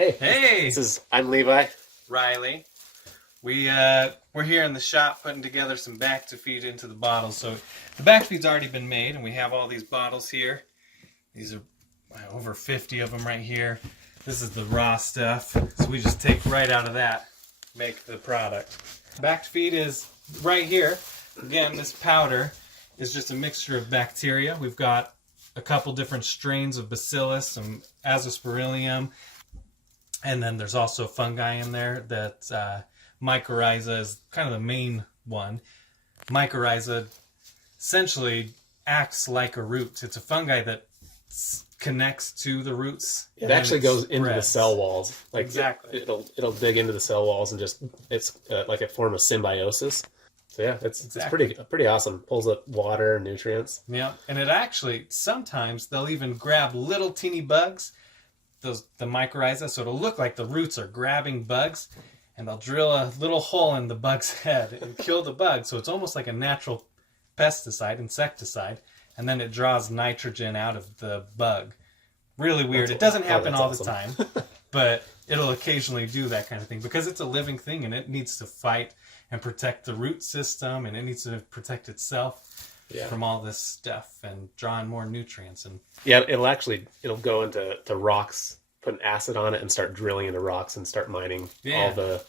Hey, Hey, I'm Levi. Riley. We're here in the shop putting together some Bactifeed into the bottles. So the Bactifeed's already been made, and we have all these bottles here. These are over 50 of them right here. This is the raw stuff, so we just take right out of that, make the product. Bactifeed is right here. Again, this powder is just a mixture of bacteria. We've got a couple different strains of bacillus, some azospirillum, and then there's also fungi in there that mycorrhiza is kind of the main one. Mycorrhiza essentially acts like a root. It's a fungi that connects to the roots. It actually goes into the cell walls. Like exactly. It'll dig into the cell walls and just it's like a form of symbiosis. So yeah, it's pretty awesome. Pulls up water and nutrients. Yeah, and it actually sometimes they'll even grab little teeny bugs, the mycorrhiza, so it'll look like the roots are grabbing bugs, and they'll drill a little hole in the bug's head and kill the bug. So it's almost like a natural pesticide, insecticide, and then it draws nitrogen out of the bug. Really weird. It doesn't happen all the time, but it'll occasionally do that kind of thing because it's a living thing and it needs to fight and protect the root system, and it needs to protect itself from all this stuff and draw in more nutrients. And yeah, it'll go into rocks, put an acid on it, and start drilling into rocks and start mining all the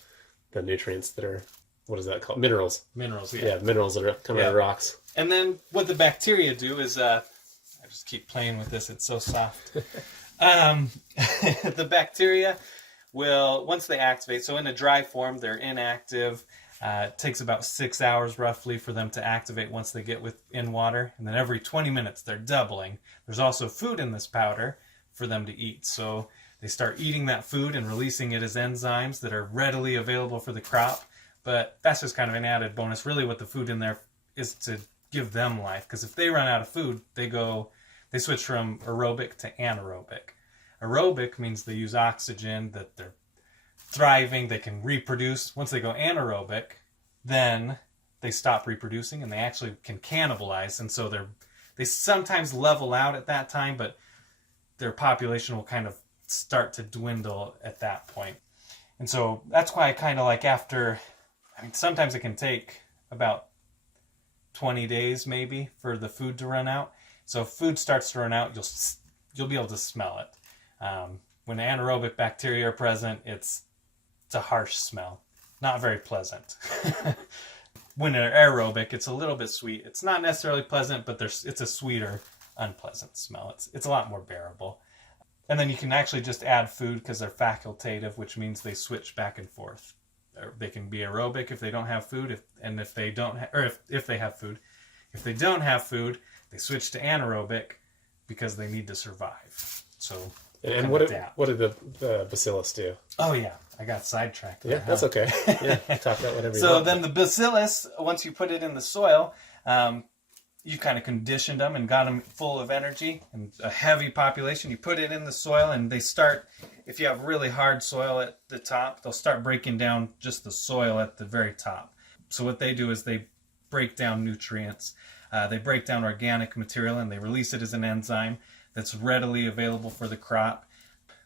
nutrients that are, what is that called? Minerals. Minerals, yeah. Yeah, minerals that are coming out of rocks. And then what the bacteria do is, I just keep playing with this, it's so soft. The bacteria will, once they activate, so in a dry form, they're inactive. It takes about 6 hours roughly for them to activate once they get in water. And then every 20 minutes, they're doubling. There's also food in this powder for them to eat. So they start eating that food and releasing it as enzymes that are readily available for the crop. But that's just kind of an added bonus. Really what the food in there is to give them life. Because if they run out of food, they switch from aerobic to anaerobic. Aerobic means they use oxygen, that they're thriving, they can reproduce. Once they go anaerobic, then they stop reproducing and they actually can cannibalize. And so they sometimes level out at that time, but their population will kind of start to dwindle at that point. And so that's why I kind of like sometimes it can take about 20 days maybe for the food to run out. So if food starts to run out, you'll be able to smell it. When anaerobic bacteria are present, it's a harsh smell, not very pleasant. When they're aerobic, it's a little bit sweet. It's not necessarily pleasant, but it's a sweeter, unpleasant smell. It's a lot more bearable. And then you can actually just add food because they're facultative, which means they switch back and forth. They can be aerobic if they don't have food, if they have food. If they don't have food, they switch to anaerobic because they need to survive. So. And what did the bacillus do? Oh yeah, I got sidetracked there. Yeah, that's okay. Yeah, talk about whatever you want. So then the bacillus, once you put it in the soil, you kind of conditioned them and got them full of energy and a heavy population. You put it in the soil and they start, if you have really hard soil at the top, they'll start breaking down just the soil at the very top. So what they do is they break down nutrients. They break down organic material and they release it as an enzyme that's readily available for the crop.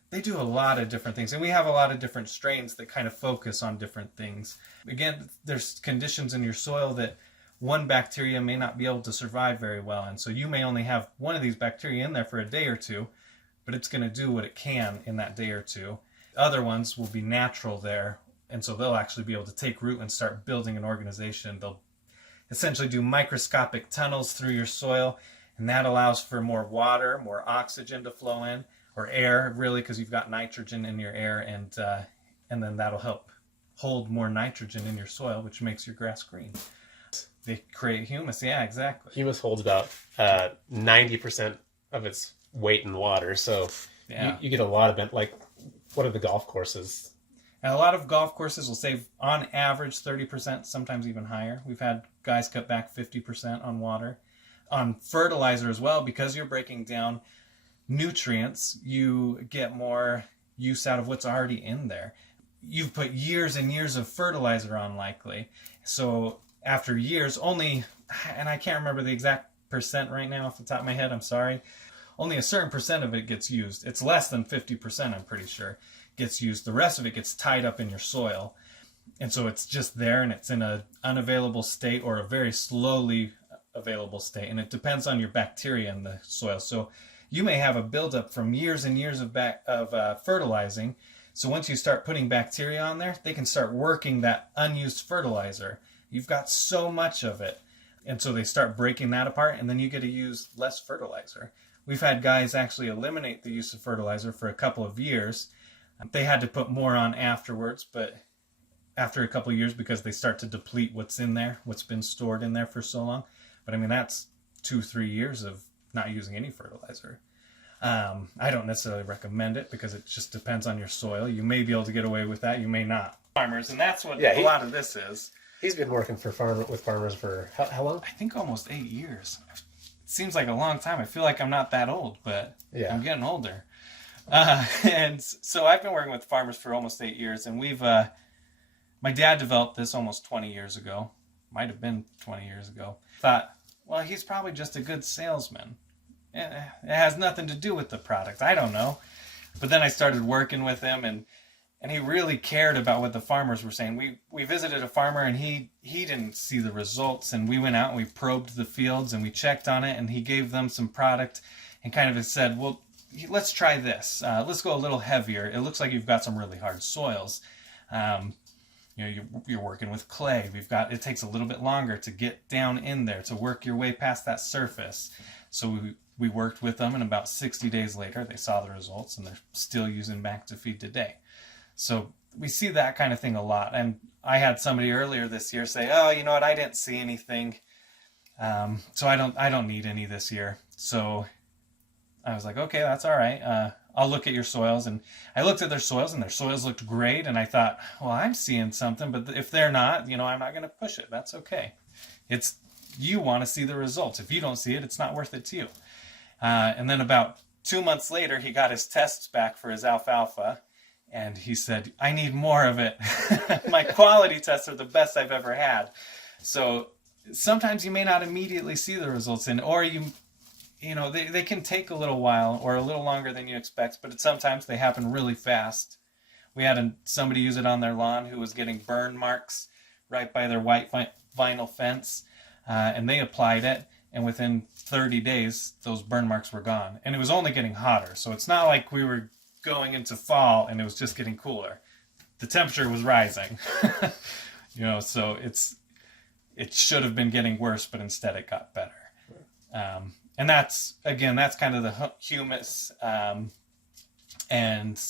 They do a lot of different things, and we have a lot of different strains that kind of focus on different things. Again, there's conditions in your soil that one bacteria may not be able to survive very well, and so you may only have one of these bacteria in there for a day or two, but it's going to do what it can in that day or two. Other ones will be natural there, and so they'll actually be able to take root and start building an organization. They'll essentially do microscopic tunnels through your soil, and that allows for more water, more oxygen to flow in, or air, really, because you've got nitrogen in your air, and then that'll help hold more nitrogen in your soil, which makes your grass green. They create humus. Yeah, exactly. Humus holds about 90% of its weight in water, so you get a lot of it. Like, what are the golf courses? And a lot of golf courses will save, on average, 30%, sometimes even higher. We've had guys cut back 50% on water. On fertilizer as well, because you're breaking down nutrients, you get more use out of what's already in there. You've put years and years of fertilizer on, likely. So after years, and I can't remember the exact percent right now off the top of my head, I'm sorry. Only a certain percent of it gets used. It's less than 50%, I'm pretty sure. gets used. The rest of it gets tied up in your soil. And so it's just there, and it's in an unavailable state or a very slowly available state. And it depends on your bacteria in the soil. So you may have a buildup from years and years of fertilizing. So once you start putting bacteria on there, they can start working that unused fertilizer. You've got so much of it. And so they start breaking that apart, and then you get to use less fertilizer. We've had guys actually eliminate the use of fertilizer for a couple of years. They had to put more on afterwards, but after a couple of years, because they start to deplete what's in there, what's been stored in there for so long. But I mean, that's 2-3 years of not using any fertilizer. I don't necessarily recommend it because it just depends on your soil. You may be able to get away with that, you may not. Farmers, and that's what a lot of this is. He's been working with farmers for how long? I think almost 8 years. It seems like a long time. I feel like I'm not that old, but I'm getting older. And so I've been working with farmers for almost 8 years, and we've my dad developed this almost 20 years ago. Might have been 20 years ago. Thought, well, he's probably just a good salesman. It has nothing to do with the product. I don't know. But then I started working with him, and he really cared about what the farmers were saying. We visited a farmer, and he didn't see the results, and we went out and we probed the fields and we checked on it, and he gave them some product and kind of said, well, let's try this. Let's go a little heavier. It looks like you've got some really hard soils. You're working with clay. It takes a little bit longer to get down in there, to work your way past that surface. So we worked with them, and about 60 days later, they saw the results, and they're still using Bactifeed today. So we see that kind of thing a lot. And I had somebody earlier this year say, oh, you know what, I didn't see anything. So I don't need any this year. So I was like, okay, that's all right. I'll look at your soils. And I looked at their soils, and their soils looked great. And I thought, well, I'm seeing something, but if they're not, I'm not going to push it. That's okay. You want to see the results. If you don't see it, it's not worth it to you. And then about 2 months later, he got his tests back for his alfalfa. And he said, I need more of it. My quality tests are the best I've ever had. So sometimes you may not immediately see the results or they can take a little while or a little longer than you expect, but sometimes they happen really fast. We had somebody use it on their lawn who was getting burn marks right by their white vinyl fence, and they applied it, and within 30 days, those burn marks were gone. And it was only getting hotter, so it's not like we were going into fall and it was just getting cooler. The temperature was rising. So it should have been getting worse, but instead it got better. And that's kind of the humus and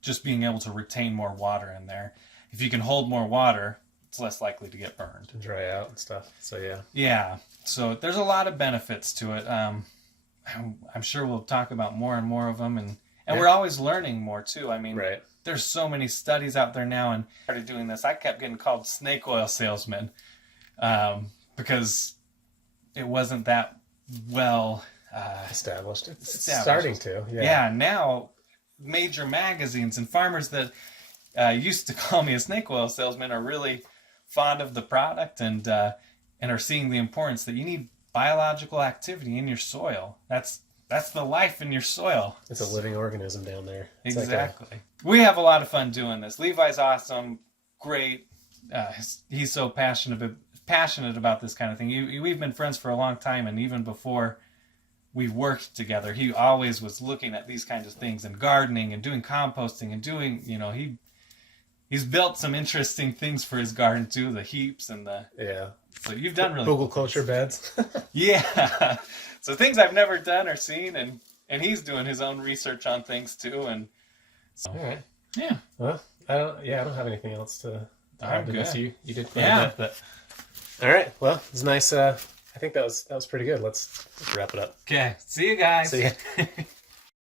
just being able to retain more water in there. If you can hold more water, it's less likely to get burned and dry out and stuff. So yeah, so there's a lot of benefits to it. I'm sure we'll talk about more and more of them, and we're always learning more too. I mean, there's so many studies out there now, and I started doing this, I kept getting called snake oil salesman because it wasn't that well established. It's starting to. Yeah, now major magazines and farmers that used to call me a snake oil salesman are really fond of the product and are seeing the importance that you need biological activity in your soil. That's the life in your soil. It's a living organism down there. It's exactly. We have a lot of fun doing this. Levi's awesome, great. He's so passionate about this kind of thing. We've been friends for a long time, and even before we worked together, he always was looking at these kinds of things and gardening and doing composting and doing, he's built some interesting things for his garden too, the heaps and the... Yeah. So you've done really cool culture beds. Yeah. So things I've never done or seen, and he's doing his own research on things too, and so, all right. Yeah. Well, I don't have anything else to add to this. You did quite a bit, but all right. Well, it's nice. I think that was pretty good. Let's wrap it up. Okay. See you guys. See ya.